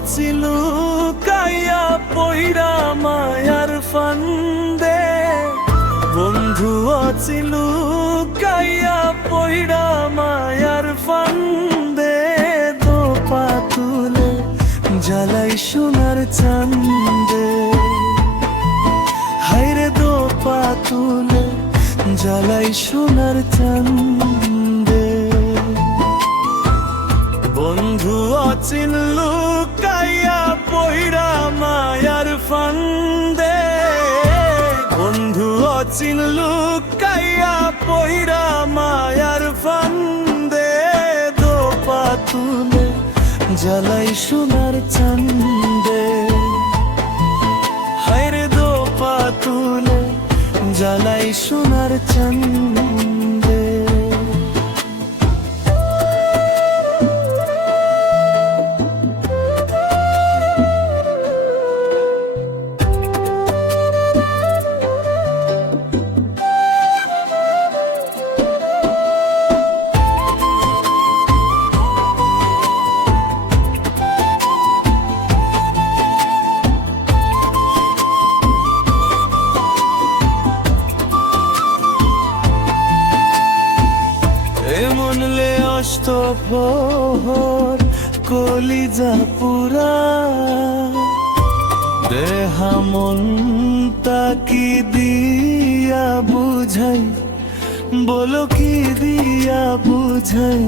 অচিলু Kayah পইরা মায়ার ফান্দে, বন্ধু অচিলু কাইয়া পইরা মায়ার ফান্দে, দোপা তুলে জ্বালাই সোনার চান্দে, হাইরে দোপা তুলে জ্বালাই সোনার চান্দে। বন্ধু অচিনলু কাইয়া পইরা মায়ার ফান্দে, বন্ধু অচিনলু কাইয়া পইরা মায়ার ফান্দে, দোপা তুলে জ্বালাই সোনার চান্দে, হায়রে দোপা তুলে জ্বালাই সোনার চান্দে। মনলে অষ্টপ্রহর কলিজা পুরা, দেহা মনটা কি দিয়া বুঝাই, বলো কি দিয়া বুঝাই।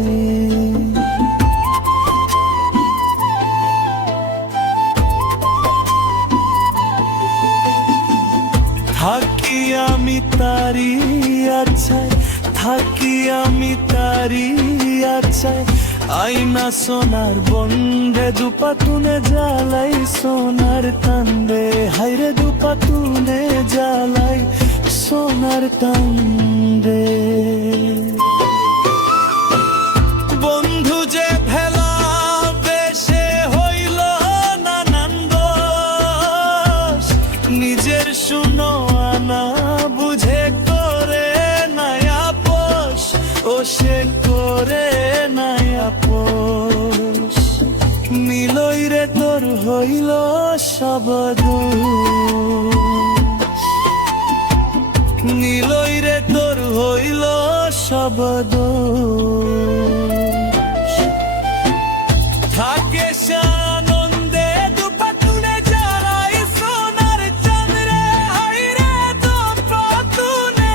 থাকি আমি তারি আছায়, থাকি আমি তারি আছায়, আইনা সোনার বন্ধে, দুপাতুনে জ্বালাই সোনার কান্দে, হাইরে দুপাতুনে জ্বালাই সোনার কান্দে। বন্ধু যে ভেলা বেশে হইল নানান দোষ, নিজের শুনো আনা বুঝে করে নাই আপোষ, ও সে করে নাই আপোষ। মিলই রে তোর হইল সব দোষ, নীলই রে তোর হইল সব দোষ। থাকে আনন্দে দুপাতুনে জ্বালাই সোনার চাঁদরে, হাইরে দুপাতুনে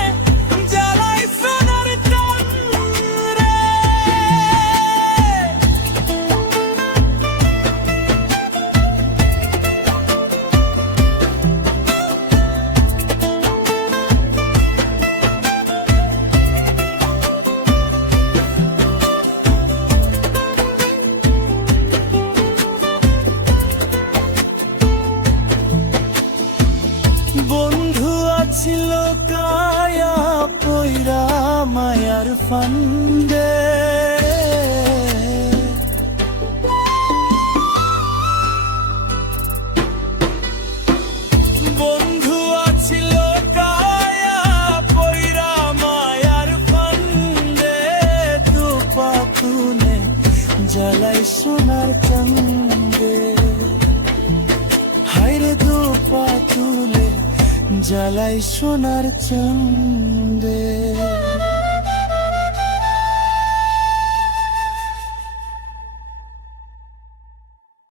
জ্বালাই সোনার চাঁদরে। বন্ধু আছিল কায়া পইরা মায়ার ফান্দে, বন্ধু আছিল কায়া পইরা মায়ার ফান্দে, দোপা তুলে জ্বালাই সোনার চান্দে, হায়রে দোপা তুলে জ্বালাই সোনার চান্দে।